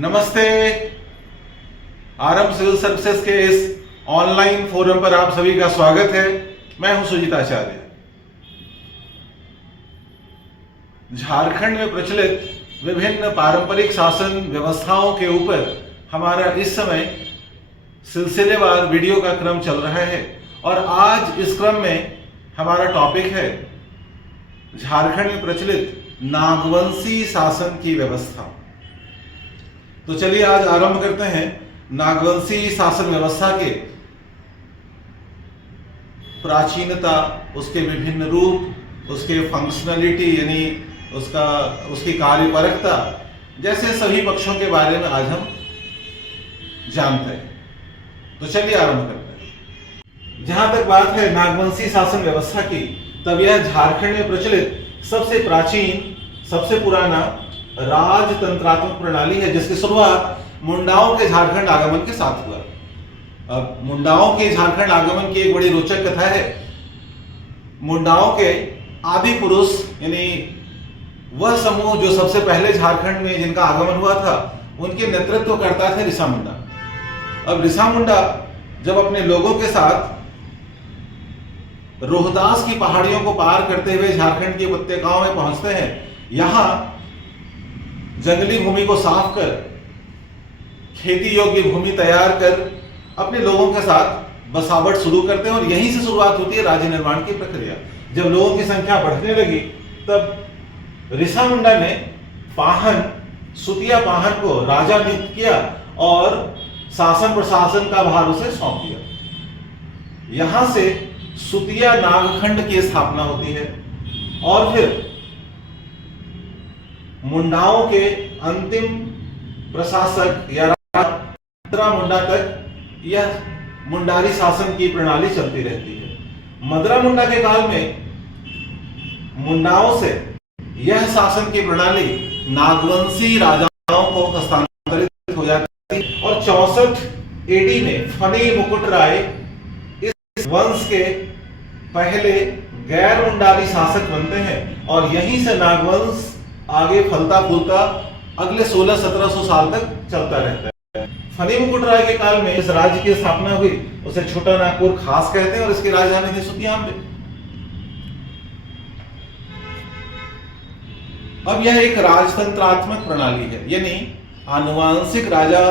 नमस्ते। आरंभ civil services के इस ऑनलाइन फोरम पर आप सभी का स्वागत है। मैं हूं सुजीत आचार्य। झारखंड में प्रचलित विभिन्न पारंपरिक शासन व्यवस्थाओं के ऊपर हमारा इस समय सिलसिलेवार वीडियो का क्रम चल रहा है और आज इस क्रम में हमारा टॉपिक है झारखंड में प्रचलित नागवंशी शासन की व्यवस्था। तो चलिए आज आरंभ करते हैं नागवंशी शासन व्यवस्था के प्राचीनता, उसके विभिन्न रूप, उसके फंक्शनलिटी यानी उसकी कार्यपरकता जैसे सभी पक्षों के बारे में आज हम जानते हैं। तो चलिए आरंभ करते हैं। जहां तक बात है नागवंशी शासन व्यवस्था की, तब यह झारखंड में प्रचलित सबसे प्राचीन, सबसे पुराना राजतंत्रात्मक प्रणाली है जिसकी शुरुआत मुंडाओं के झारखंड आगमन के साथ हुआ। अब मुंडाओं के झारखंड आगमन की एक बड़ी रोचक कथा है। मुंडाओं के आदि पुरुष यानी वह समूह जो सबसे पहले झारखंड में जिनका आगमन हुआ था, उनके नेतृत्व करता था रिसा मुंडा। अब रिसा मुंडा जब अपने लोगों के साथ रोहतास की पहाड़ियों को पार करते हुए झारखंड के उपत्यकाओं में पहुंचते हैं, यहां जंगली भूमि को साफ कर खेती योग्य भूमि तैयार कर अपने लोगों के साथ बसावट शुरू करते हैं और यहीं से शुरुआत होती है राज्य निर्माण की प्रक्रिया। जब लोगों की संख्या बढ़ने लगी तब रिसा मुंडा ने पाहन, सुतिया पाहन को राजा नियुक्त किया और शासन प्रशासन का भार उसे सौंप दिया। यहां से सुतिया नागखंड की स्थापना होती है और फिर मुंडाओं के अंतिम प्रशासक या मदरा मुंडा तक यह मुंडारी शासन की प्रणाली चलती रहती है। मदरा मुंडा के काल में मुंडाओं से यह शासन की प्रणाली नागवंशी राजाओं को हस्तांतरित हो जाती है और 64 एडी में फनी मुकुट राय इस वंश के पहले गैर मुंडारी शासक बनते हैं और यहीं से नागवंश आगे फलता फूलता अगले 1600-1700 साल तक चलता रहता है। फनी मुकुट राय के काल में इस राज्य की स्थापना हुई, उसे छोटा नागपुर खास कहते हैं और इसकी राजधानी थी सुतियाम्बे। अब यह एक राजतंत्रात्मक प्रणाली है, यानी आनुवांशिक राजा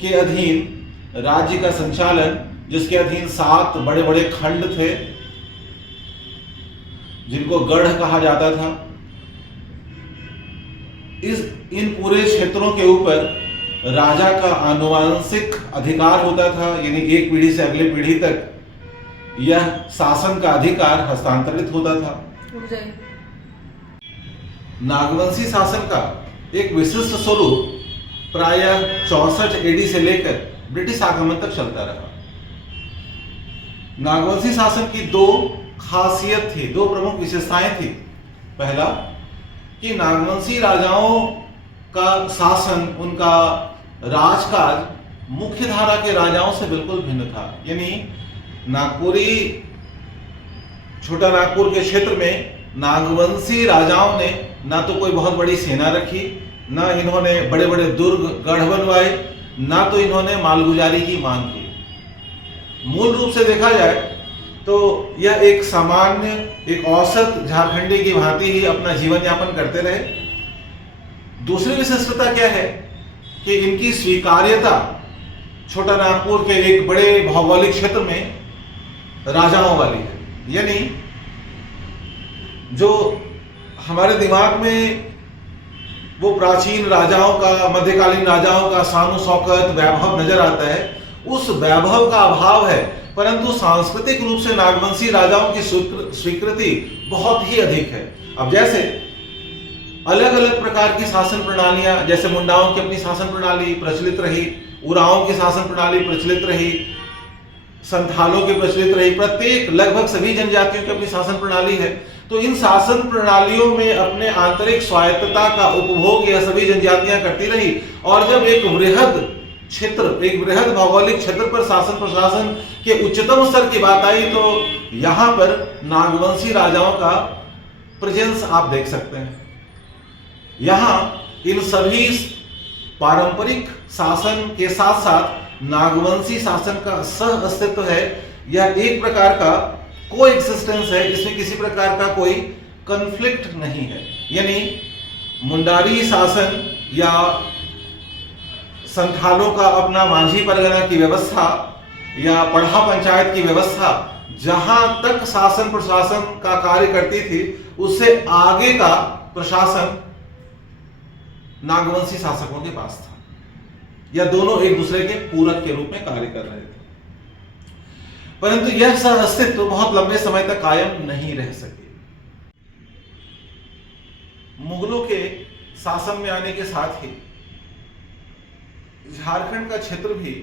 के अधीन राज्य का संचालन, जिसके अधीन 7 बड़े बड़े खंड थे जिनको गढ़ कहा जाता था। इन पूरे क्षेत्रों के ऊपर राजा का आनुवांशिक अधिकार होता था, यानी एक पीढ़ी से अगले पीढ़ी तक यह शासन का अधिकार हस्तांतरित होता था। नागवंशी शासन का एक विशिष्ट स्वरूप प्रायः 64 एडी से लेकर ब्रिटिश आगमन तक चलता रहा। नागवंशी शासन की 2 खासियत थी, 2 प्रमुख विशेषताएं थी। पहला कि नागवंशी राजाओं का शासन, उनका राजकाज मुख्य धारा के राजाओं से बिल्कुल भिन्न था। यानी नागपुरी, छोटा नागपुर के क्षेत्र में नागवंशी राजाओं ने ना तो कोई बहुत बड़ी सेना रखी, ना इन्होंने बड़े बड़े दुर्ग गढ़ बनवाए, ना तो इन्होंने मालगुजारी की मांग की। मूल रूप से देखा जाए तो यह एक सामान्य, एक औसत झारखंडी की भांति ही अपना जीवन यापन करते रहे। दूसरी विशिष्टता क्या है कि इनकी स्वीकार्यता छोटा नागपुर के एक बड़े भौगोलिक क्षेत्र में राजाओं वाली है। यानी जो हमारे दिमाग में वो प्राचीन राजाओं का, मध्यकालीन राजाओं का शान शौकत, वैभव नजर आता है, उस वैभव का अभाव है, परंतु सांस्कृतिक रूप से नागवंशी राजाओं की स्वीकृति बहुत ही अधिक है। अब जैसे अलग अलग प्रकार की शासन प्रणालियां, जैसे मुंडाओं की अपनी शासन प्रणाली प्रचलित रही, उराओं की शासन प्रणाली प्रचलित रही, संथालों की प्रचलित रही, प्रत्येक लगभग सभी जनजातियों की अपनी शासन प्रणाली है। तो इन शासन प्रणालियों में अपने आंतरिक स्वायत्तता का उपभोग यह सभी जनजातियां करती रही और जब एक वृहद क्षेत्र, एक बृहद भौगोलिक क्षेत्र पर शासन प्रशासन के उच्चतम स्तर की बात आई तो यहां पर नागवंशी राजाओं का प्रेजेंस आप देख सकते हैं। यहां इन सभी पारंपरिक शासन के साथ साथ नागवंशी शासन का सह अस्तित्व है। यह एक प्रकार का को एक्सिस्टेंस है, इसमें किसी प्रकार का कोई कन्फ्लिक्ट नहीं है। यानी मुंडारी शासन या संथालों का अपना माझी परगना की व्यवस्था या पढ़ा पंचायत की व्यवस्था जहां तक शासन प्रशासन का कार्य करती थी, उससे आगे का प्रशासन नागवंशी शासकों के पास था, या दोनों एक दूसरे के पूरक के रूप में कार्य कर रहे थे। परंतु यह सह अस्तित्व बहुत लंबे समय तक कायम नहीं रह सके। मुगलों के शासन में आने के साथ ही झारखंड का क्षेत्र भी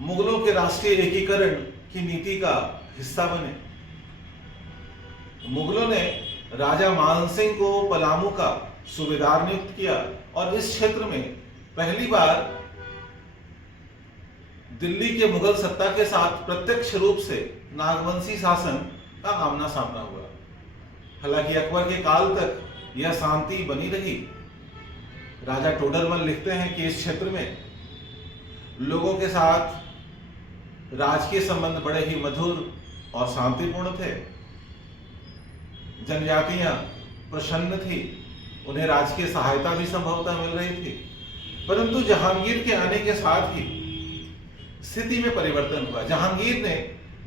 मुगलों के राष्ट्रीय एकीकरण की नीति का हिस्सा बने। मुगलों ने राजा मानसिंह को पलामू का सूबेदार नियुक्त किया और इस क्षेत्र में पहली बार दिल्ली के मुगल सत्ता के साथ प्रत्यक्ष रूप से नागवंशी शासन का आमना सामना हुआ। हालांकि अकबर के काल तक यह शांति बनी रही। राजा टोडरमल लिखते हैं कि इस क्षेत्र में लोगों के साथ राजकीय संबंध बड़े ही मधुर और शांतिपूर्ण थे। जनजातियां प्रसन्न थी, उन्हें राजकीय सहायता भी संभवतः मिल रही थी। परंतु जहांगीर के आने के साथ ही स्थिति में परिवर्तन हुआ। जहांगीर ने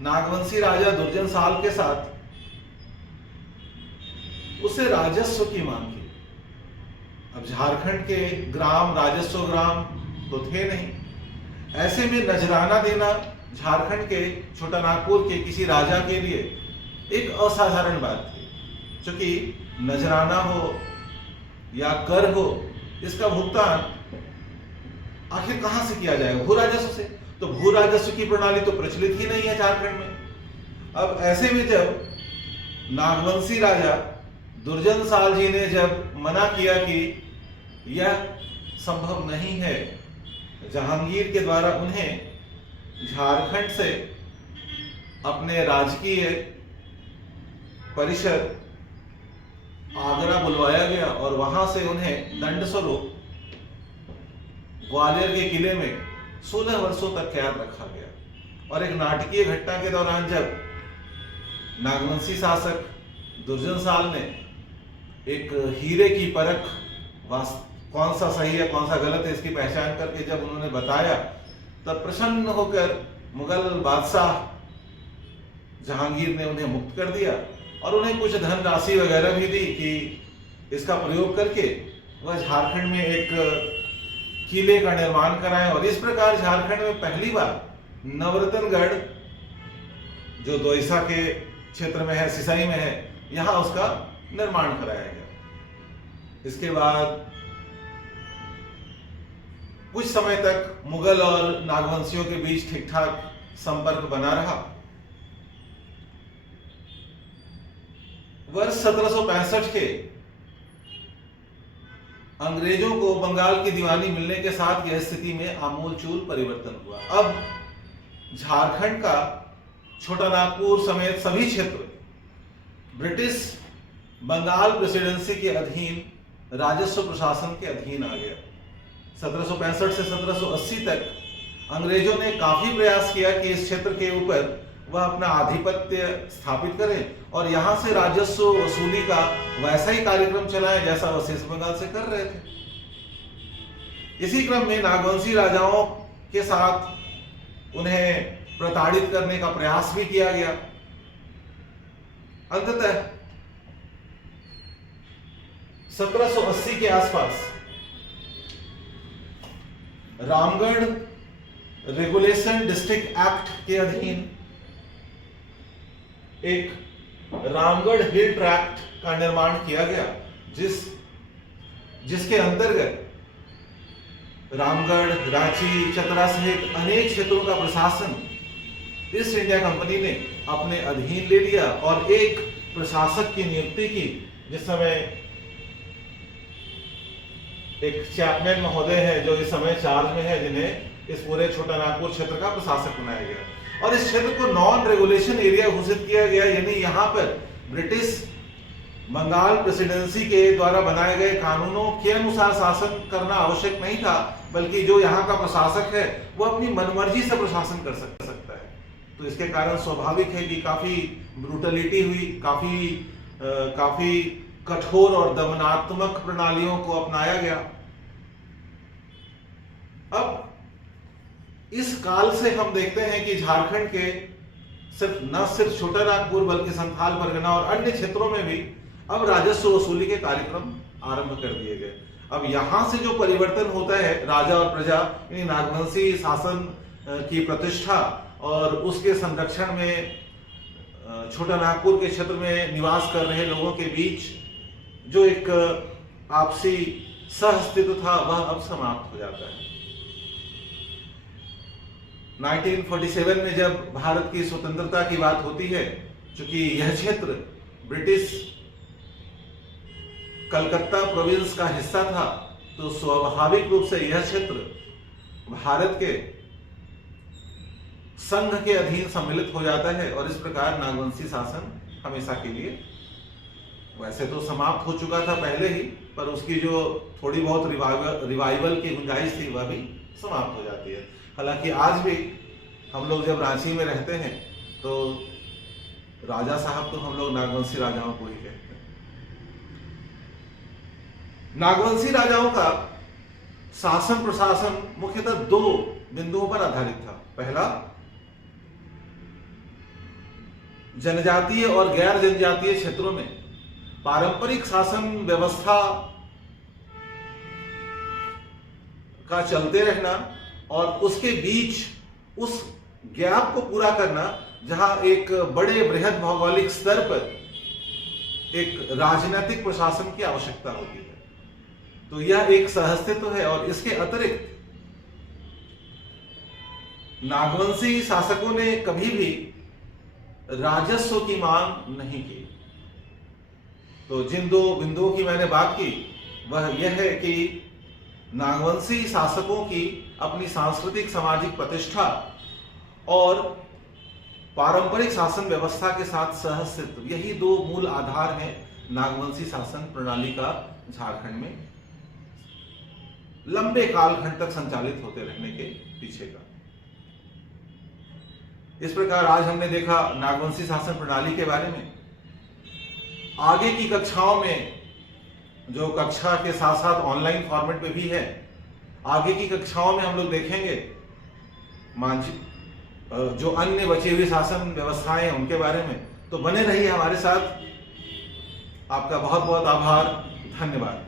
नागवंशी राजा दुर्जन साल के साथ उसे राजस्व की मांग की। अब झारखंड के ग्राम राजस्व ग्राम तो थे नहीं, ऐसे में नजराना देना झारखंड के छोटा नागपुर के किसी राजा के लिए एक असाधारण बात थी। क्योंकि नजराना हो या कर हो, इसका भुगतान आखिर कहां से किया जाएगा? भू राजस्व से। तो भू राजस्व की प्रणाली तो प्रचलित ही नहीं है झारखंड में। अब ऐसे में जब नागवंशी राजा दुर्जन साल जी ने जब मना किया कि यह संभव नहीं है, जहांगीर के द्वारा उन्हें झारखंड से अपने राजकीय परिषद आगरा बुलवाया गया और वहां से उन्हें दंड स्वरूप ग्वालियर के किले में 16 वर्षों तक कैद रखा गया। और एक नाटकीय घटना के दौरान जब नागवंशी शासक दुर्जन साल ने एक हीरे की परख, कौन सा सही है कौन सा गलत है, इसकी पहचान करके जब उन्होंने बताया, तब प्रसन्न होकर मुगल बादशाह जहांगीर ने उन्हें मुक्त कर दिया और उन्हें कुछ धन राशि वगैरह भी दी कि इसका प्रयोग करके वह झारखंड में एक किले का निर्माण कराएं। और इस प्रकार झारखंड में पहली बार नवरत्नगढ़, जो दोईसा के क्षेत्र में है, सिसई में है, यहां उसका निर्माण कराया गया। इसके बाद कुछ समय तक मुगल और नागवंशियों के बीच ठीक ठाक संपर्क बना रहा। वर्ष 1765 के अंग्रेजों को बंगाल की दीवानी मिलने के साथ यह स्थिति में आमूलचूल परिवर्तन हुआ। अब झारखंड का छोटा नागपुर समेत सभी क्षेत्र ब्रिटिश बंगाल प्रेसिडेंसी के अधीन राजस्व प्रशासन के अधीन आ गया। 1765 से 1780 तक अंग्रेजों ने काफी प्रयास किया कि इस क्षेत्र के ऊपर वह अपना आधिपत्य स्थापित करें और यहां से राजस्व वसूली का वैसा ही कार्यक्रम चलाएं जैसा वह शेष बंगाल से कर रहे थे। इसी क्रम में नागवंशी राजाओं के साथ उन्हें प्रताड़ित करने का प्रयास भी किया गया। अंततः 1780 के आसपास रामगढ़ रेगुलेशन डिस्ट्रिक्ट एक्ट के अधीन एक रामगढ़ हिल ट्रैक्ट का निर्माण किया गया, जिसके अंतर्गत रामगढ़, रांची, चतरा सहित अनेक क्षेत्रों का प्रशासन ईस्ट इंडिया कंपनी ने अपने अधीन ले लिया और एक प्रशासक की नियुक्ति की, जिस समय एक चैपमैन महोदय है जो इस समय चार्ज में है, जिन्हें इस पूरे छोटा नागपुर क्षेत्र का प्रशासक बनाया गया। और इस क्षेत्र को नॉन रेगुलेशन एरिया घोषित किया गया, यानी यहाँ पर ब्रिटिश बंगाल प्रेसिडेंसी के द्वारा बनाए गए कानूनों के अनुसार शासन करना आवश्यक नहीं था, बल्कि जो यहाँ का प्रशासक है वो अपनी मनमर्जी से प्रशासन कर सकता है। तो इसके कारण स्वाभाविक है कि काफी ब्रूटलिटी हुई, काफी कठोर और दमनात्मक प्रणालियों को अपनाया गया। अब इस काल से हम देखते हैं कि झारखंड के न सिर्फ छोटा नागपुर बल्कि संथाल परगना और अन्य क्षेत्रों में भी अब राजस्व वसूली के कार्यक्रम आरंभ कर दिए गए। अब यहां से जो परिवर्तन होता है, राजा और प्रजा यानी नागवंशी शासन की प्रतिष्ठा और उसके संरक्षण में छोटा नागपुर के क्षेत्र में निवास कर रहे लोगों के बीच जो एक आपसी सहअस्तित्व था वह अब समाप्त हो जाता है। 1947 में जब भारत की स्वतंत्रता की बात होती है, चूंकि यह क्षेत्र ब्रिटिश कलकत्ता प्रोविंस का हिस्सा था, तो स्वाभाविक रूप से यह क्षेत्र भारत के संघ के अधीन सम्मिलित हो जाता है और इस प्रकार नागवंशी शासन हमेशा के लिए, वैसे तो समाप्त हो चुका था पहले ही, पर उसकी जो थोड़ी बहुत रिवाइवल की गुंजाइश थी वह भी समाप्त हो जाती है। हालांकि आज भी हम लोग जब रांची में रहते हैं तो राजा साहब तो हम लोग नागवंशी राजाओं को ही कहते हैं। नागवंशी राजाओं का शासन प्रशासन मुख्यतः दो बिंदुओं पर आधारित था। पहला, जनजातीय और गैर जनजातीय क्षेत्रों में पारंपरिक शासन व्यवस्था का चलते रहना और उसके बीच उस गैप को पूरा करना जहां एक बड़े बृहद भौगोलिक स्तर पर एक राजनीतिक प्रशासन की आवश्यकता होती है। तो यह एक सहअस्तित्व है और इसके अतिरिक्त नागवंशी शासकों ने कभी भी राजस्व की मांग नहीं की। तो जिन दो बिंदुओं की मैंने बात की वह यह है कि नागवंशी शासकों की अपनी सांस्कृतिक सामाजिक प्रतिष्ठा और पारंपरिक शासन व्यवस्था के साथ सहअस्तित्व, यही दो मूल आधार हैं नागवंशी शासन प्रणाली का झारखंड में लंबे कालखंड तक संचालित होते रहने के पीछे का। इस प्रकार आज हमने देखा नागवंशी शासन प्रणाली के बारे में। आगे की कक्षाओं में, जो कक्षा के साथ साथ ऑनलाइन फॉर्मेट में भी है, आगे की कक्षाओं में हम लोग देखेंगे जो अन्य बची हुई शासन व्यवस्थाएं हैं उनके बारे में। तो बने रहिए हमारे साथ। आपका बहुत बहुत आभार, धन्यवाद।